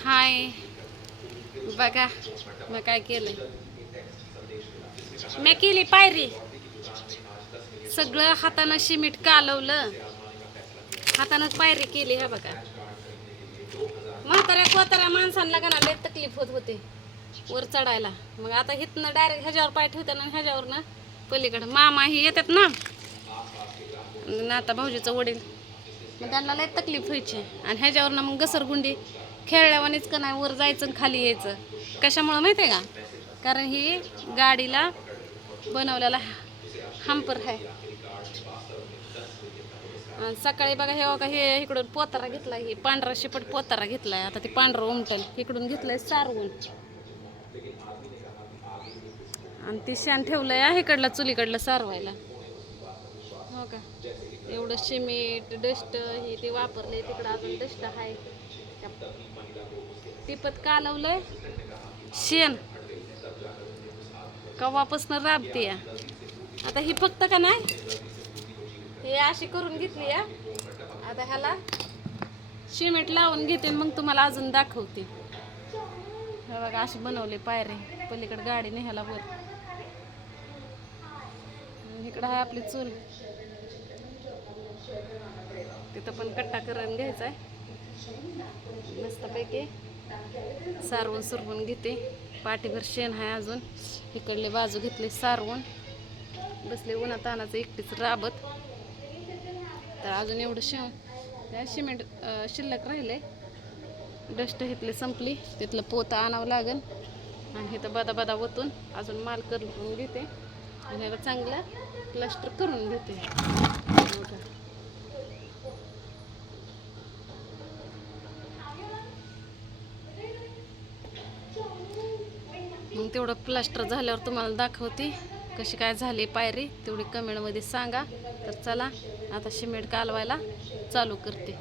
हाय बघा मग काय केलं मी केली पायरी सगळं हातानं शिमीट कालवलं हातानंच पायरी केली हा बघा म्हाताऱ्या कोताऱ्या माणसांना का ना लय तकलीफ होत होते वर चढायला मग आता हिथनं डायरेक्ट ह्याच्यावर पाय ठेवताना ह्याच्यावर ना पलीकडं मामा ही येतात ना आता भाऊजीचं वडील मग त्यांना लय तकलीफ व्हायची आणि ह्याच्यावरनं मग घसरगुंडी खेळल्यावानीच का नाही वर जायचं आणि खाली यायचं? कशामुळं माहिती आहे का? कारण ही गाडीला बनवलेला हंपर आहे. आणि सकाळी बघा हे बघा हे इकडून पोतारा घेतला हे पांढरा शिपट पोतारा घेतलाय. आता ते पांढरं उमटल. इकडून घेतलंय सारवून. आणि ती शान ठेवलंय हा इकडला चुलीकडलं सारवायला. हो का? एवढं सिमेंट डस्ट हे ते वापरले तिकडं अजून डस्ट आहे. टिपत कालवलंय. शेण. कवापासनं राबते या. आता ही फक्त का नाही? हे अशी करून घेतली या. आता ह्याला सिमेंट लावून घेते मग तुम्हाला अजून दाखवते. बघा अशी बनवले पायरे. पलीकडे गाडी न्यायला वर. इकडं आहे आपली चूल. तिथं पण कट्टा करून घ्यायचा आहे मस्तपैकी सारवून सुरवून घेते. पाठीभर शेण आहे अजून. इकडले बाजू घेतले सारवून. बसले उन्हा तानाचं एकटीच राबत. तर अजून एवढं शेण. त्या सिमेंट शिल्लक राहिले डस्ट घेतले संपली. तिथलं पोतं आणावं लागेल. आणि इथं बदा बदा ओतून अजून माल करून घेते. ह्याला चांगला चांगलं प्लास्टर करून घेते. मग तेवढं प्लास्टर झाल्यावर तुम्हाला दाखवते कशी काय झाली पायरी. तेवढी कमेंटमध्ये सांगा. तर चला आता शिमेंट कालवायला चालू करते.